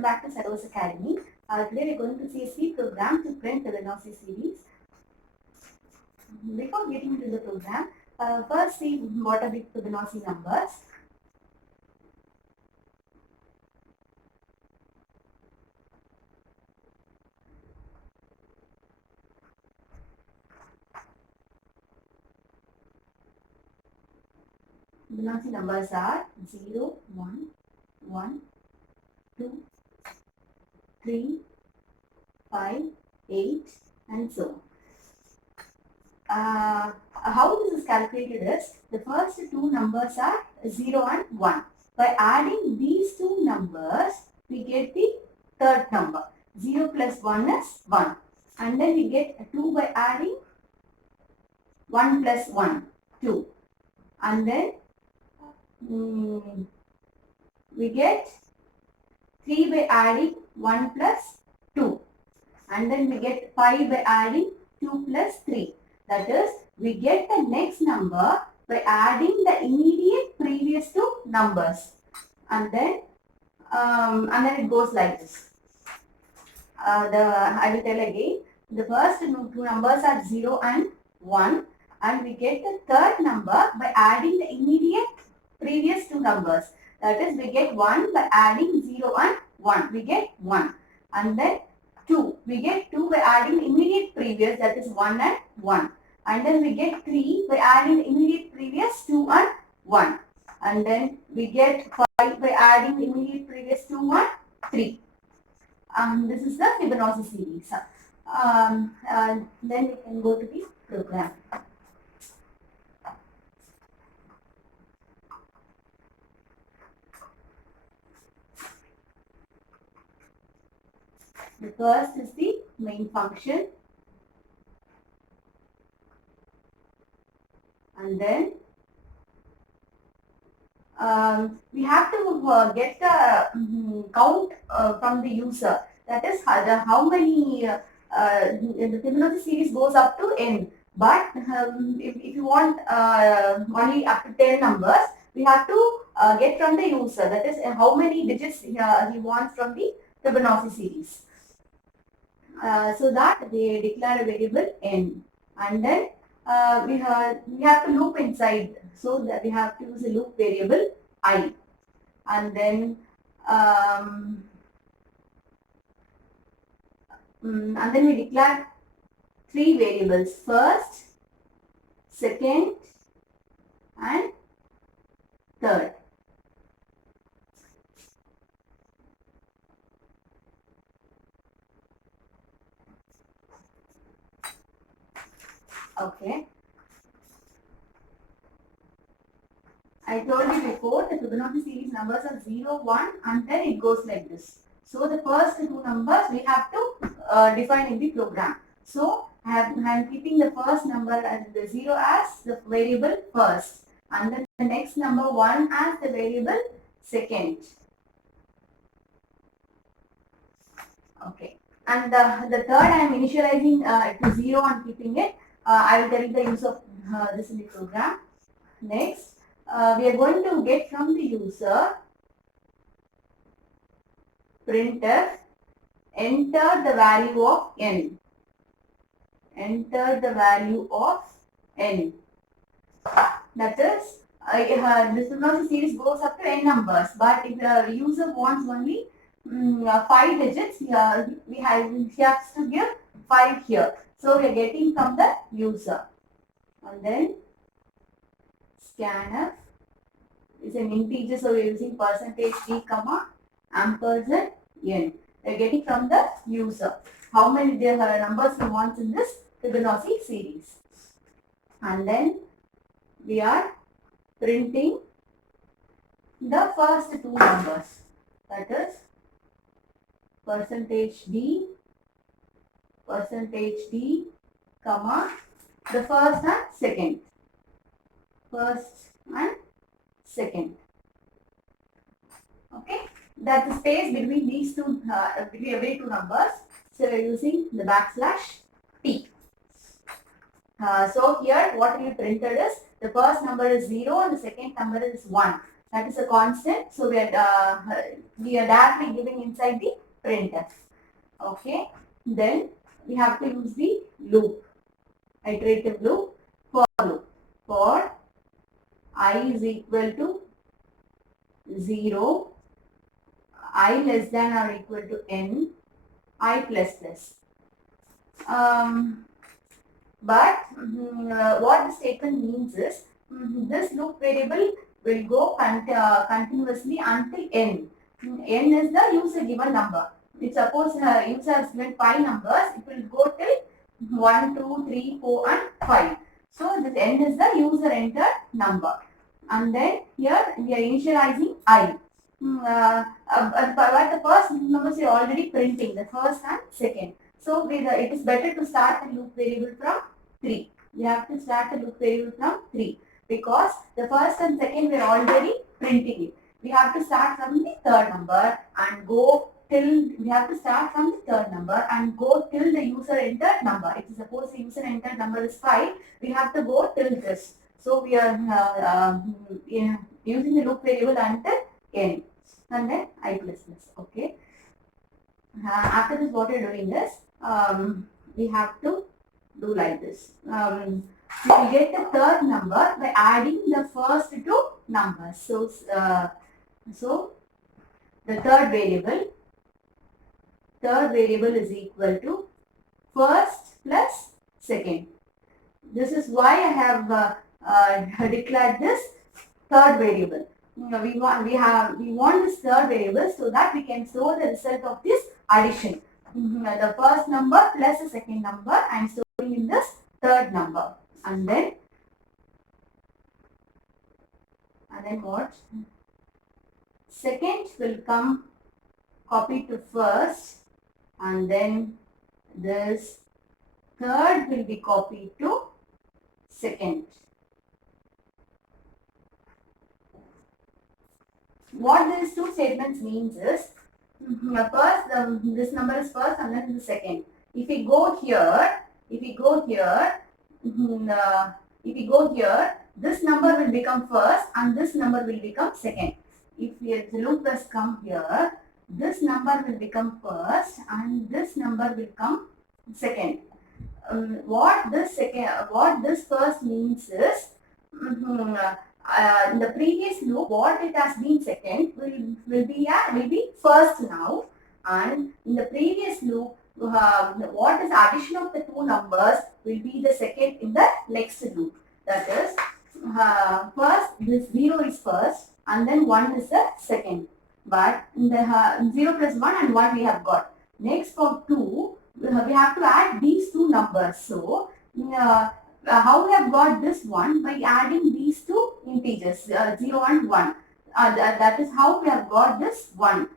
welcome back to Sado's Academy. Today we are going to see a C program to print the Fibonacci series. Before getting into the program, first see what are the Fibonacci numbers. Fibonacci numbers are 0, 1, 1, 2, 3, 5, 8 and so on. How this is calculated is, the first two numbers are 0 and 1. By adding these two numbers, we get the third number. 0 plus 1 is 1. And then we get 2 by adding 1 plus 1, 2. And then we get 3 by adding 1 plus 2. And then we get 5 by adding 2 plus 3. That is, we get the next number by adding the immediate previous two numbers. And then it goes like this. I will tell again. The first two numbers are 0 and 1. And we get the third number by adding the immediate previous two numbers. That is, we get 1 by adding 0 and 1. We get 1. And then 2. We get 2 by adding the immediate previous, that is 1 and 1. And then we get 3 by adding the immediate previous 2 and 1. And then we get 5 by adding the immediate previous 2 and 3. This is the Fibonacci series. Then we can go to the program. The first is the main function. And then we have to get the count from the user. That is how many the Fibonacci series goes up to n. But if you want only up to 10 numbers, we have to get from the user. That is how many digits he wants from the Fibonacci series. So that they declare a variable n. And then we have to loop inside, so that we have to use a loop variable I. And then we declare three variables: first, second and third. Okay. I told you before, the Fibonacci series numbers are 0, 1 and then it goes like this. So the first two numbers we have to define in the program. So I am keeping the first number as the 0 as the variable first, and then the next number 1 as the variable second. Okay. And the third I am initializing to 0 and keeping it. I will tell you the use of this in the program. Next, we are going to get from the user printf enter the value of n. Enter the value of n. That is, this Fibonacci series goes up to n numbers. But if the user wants only 5 digits, he has to give 5 here. So we are getting from the user. And then scanf is an integer, so we are using %d comma ampersand n. We are getting from the user how many numbers he wants in this Fibonacci series. And then we are printing the first two numbers, that is %d, comma the first and second. First and second. Okay, that's the space between these two, between every two numbers. So we are using the \t. So here what we printed is the first number is 0 and the second number is 1. That is a constant. So we are directly giving inside the printf. Okay. Then we have to use the loop, iterative loop, for loop. For I is equal to 0, I less than or equal to n, I plus plus. What the statement means is, this loop variable will go continuously until n. N is the user given number. If suppose user has given 5 numbers, it will go till 1, 2, 3, 4 and 5. So this n is the user entered number. And then here we are initializing I. But the first numbers we are already printing, the first and second. So it is better to start the loop variable from 3. We have to start the loop variable from 3 because the first and second we are already printing it. We have to start from the third number and go till the user entered number. If suppose the user entered number is 5, we have to go till this. So we are using the loop variable until n and then I plus plus. Okay. After this, what we are doing is we have to do like this. We will get the third number by adding the first two numbers. So the third variable is equal to first plus second. This is why I have declared this third variable. We want this third variable so that we can store the result of this addition. The first number plus the second number I am storing in this third number, and then what? Second will come copied to first, and then this third will be copied to second. What these two statements means is, first this number is first and then the second. If we go here, this number will become first and this number will become second. If the loop has come here, this number will become first and this number will come second. What this first means is, in the previous loop, what it has been second will be first now, and in the previous loop, what is addition of the two numbers will be the second in the next loop. That is, first this 0 is first, and then 1 is the second. But in the 0 plus 1 and 1 we have got. Next for 2, we have to add these two numbers. So how we have got this one? By adding these two integers, 0 and 1. That is how we have got this 1.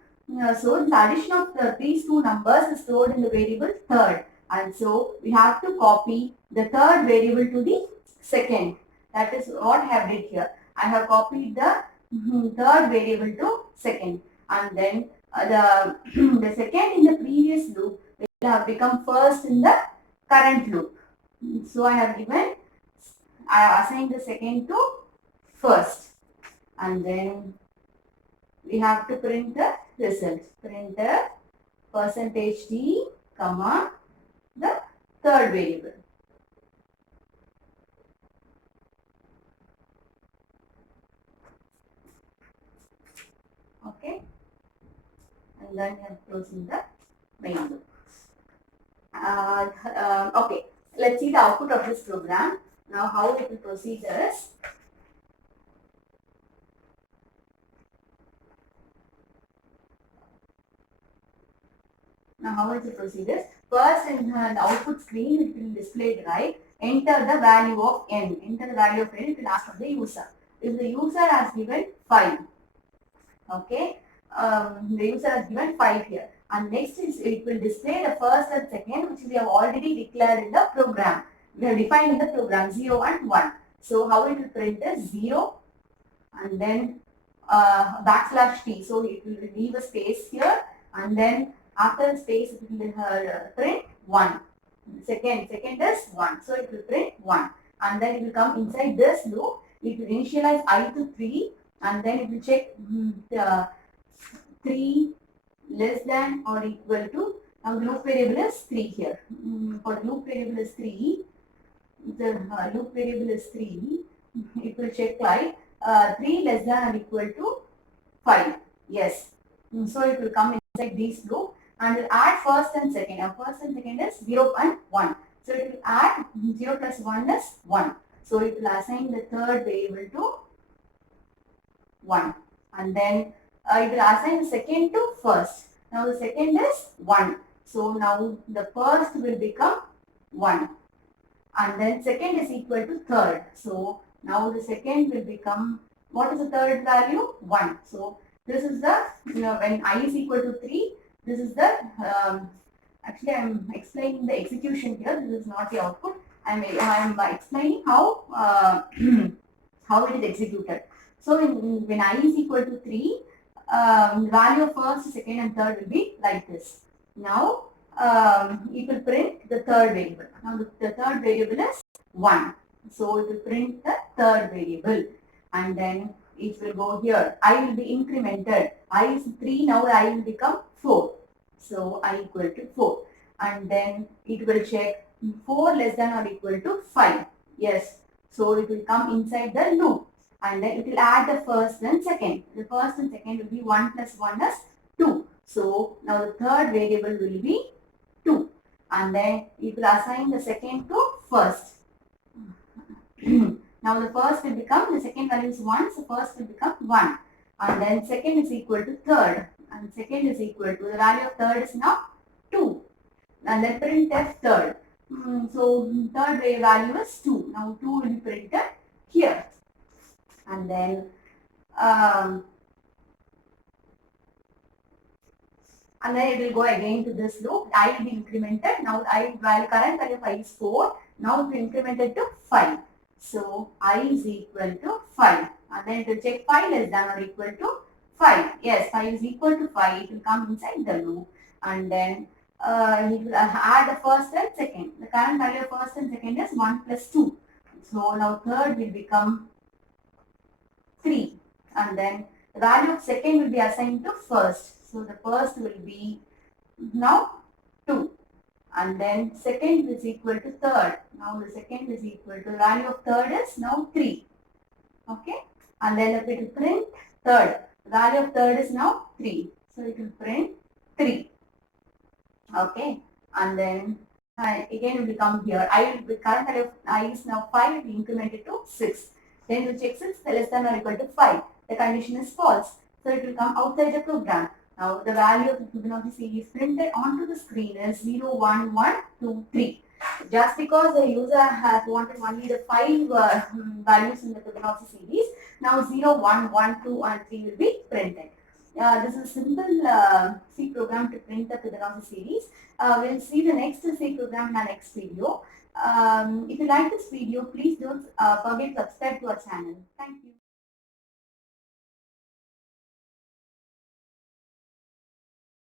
So the addition of these two numbers is stored in the variable third. And so we have to copy the third variable to the second. That is what I have did here. I have copied the third variable to second. And then the second in the previous loop will have become first in the current loop. So I assigned the second to first, and then we have to print the result. Print the %d, comma, the third variable. Okay, and then I am closing the main loop. Okay. Let's see the output of this program. Now how it will proceed is, first in the output screen it will display, right? Enter the value of n. It will ask of the user. If the user has given 5, okay, the user has given 5 here. And next is it will display the first and second, which we have already declared in the program. We have defined in the program 0 and 1. So how it will print is 0 and then \t. So it will leave a space here, and then after the space it will print 1. Second is 1. So it will print 1. And then it will come inside this loop. It will initialize I to 3 and then it will check the 3 less than or equal to, now the loop variable is 3 here. For the loop variable is 3, the loop variable is 3, it will check like 3 less than or equal to 5. Yes. So it will come inside this loop and will add first and second. Now first and second is 0 and 1. So it will add 0 plus 1 is 1. So it will assign the third variable to 1. And then it will assign the second to first. Now the second is 1. So now the first will become 1. And then second is equal to third. So now the second will become, what is the third value? 1. So this is the, when I is equal to 3, this is the, actually I am explaining the execution here. This is not the output. I am explaining how, how it is executed. So when I is equal to 3, value of first, second and third will be like this. Now it will print the third variable. Now the third variable is 1. So it will print the third variable and then it will go here. I will be incremented. I is 3, now I will become 4. So I equal to 4. And then it will check 4 less than or equal to 5. Yes. So it will come inside the loop. And then it will add the first and second. The first and second will be 1 plus 1 is 2. So now the third variable will be 2. And then it will assign the second to first. Now the first will become, the second value is 1, so first will become 1. And then second is equal to third. And second is equal to, the value of third is now 2. And then printf third. So third value is 2. Now 2 will be printed here. And then it will go again to this loop. I will be incremented. Now current value of I is 4. Now it will increment it to 5. So I is equal to 5. And then it will check 5 less than or equal to 5. Yes, 5 is equal to 5. It will come inside the loop. And then it will add the first and second. The current value of first and second is 1 plus 2. So now third will become 3. And then the value of second will be assigned to first. So the first will be now 2. And then second is equal to third. Now the second is equal to, the value of third is now 3. Okay. And then if it will print third, the value of third is now 3. So it will print 3. Okay. And then again it will come here. Current value of I is now 5. It will increment it to 6. Then we check 6 less than or equal to 5. The condition is false. So it will come outside the program. Now the value of the Fibonacci series printed onto the screen is 0, 1, 1, 2, 3. Just because the user has wanted only the 5 values in the Fibonacci series, now 0, 1, 1, 2 and 3 will be printed. This is a simple C program to print the Fibonacci series. We'll see the next C program in our next video. If you like this video, please don't forget to subscribe to our channel. Thank you.